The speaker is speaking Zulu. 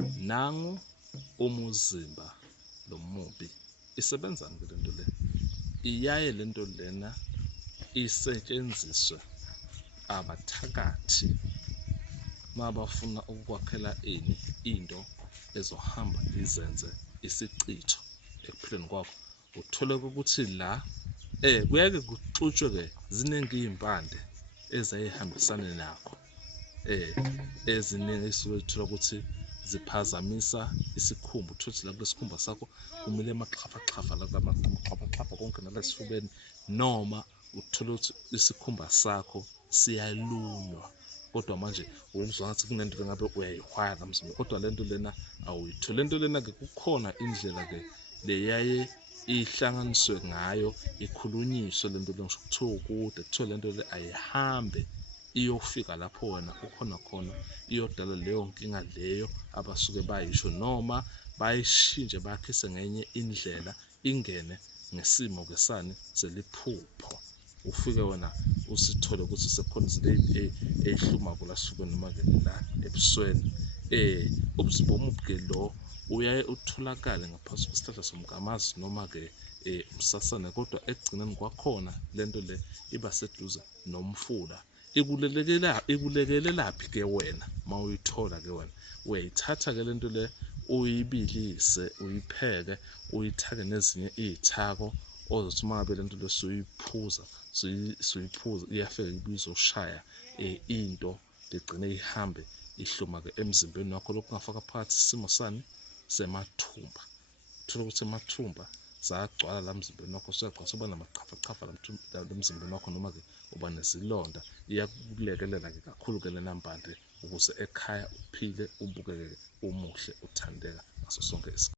nangu umuzimba lomubi isebenza lento le, iyaye lento lena isetshenziswe abathakathi mabafuna ukukwakhela into ezohamba izenze isicitho ekuphileni kwakho. Uthole ukuthi la kuyake kuxutshwe ziningi iy'mpande ezayihambisane nakho eziningi esuke uthola ukuthi ziphazamisa isikhumba. Uthole ukuthi la kulesikhumba sakho kumele amaxhafaxhafa la amaxhafaxhafa konke nala esifubeni, noma uthole ukuthi isikhumba sakho siyalunywa kodwa manje uyizwa ngathi kunento engabe uyayihwaya kamzimba, kodwa lento lena awuyitholi. Lento lena-ke kukhona indlela-ke leyaye ihlanganiswe ngayo, ikhulunyiswe lento le, ngisho kuthiwa ukude kuthiwa lento le ayihambe iyofika lapho wena ukhona khona, iyodala leyo nkinga leyo abasuke bayisho, noma bayishintshe bakhise ngenye indlela ingene ngesimo-ke sani seliphupho. Ufike wena usithole ukuthi sekukhona izinto ey'hlumako la esifubeni noma-ke la ebusweni. Umzimba omubi-ke lo uyaye utholakale ngaphansi kwesihlahla somgamazi noma-ke umsasane, kodwa ekugcineni kwakhona lento le iba seduze nomfula. Ikulekelelaphi-ke wena ma uyithola-ke wena? Uyayithatha-ke lento le uyibilise, uyipheke, uyithake nezinye iy'thako ozothi uma ngabe lento le suyiphuza iyafika ibizoshaya into ligcine ihambe ihluma-ke emzimbeni wakho. Lokhu kungafaka phakathi isimo sani semathumba. Uthola ukuthi emathumba zagcwala la mzimbeni wakho, suyagcwala uba namachaphachafa la emzimbeni wakho, noma-ke uba nezilonda. Iyakulekelela-ke kakhulu-ke lena mpande ukuze ekhaya uphile ubukeke umuhle uthandeka ngaso sonke isikhathi.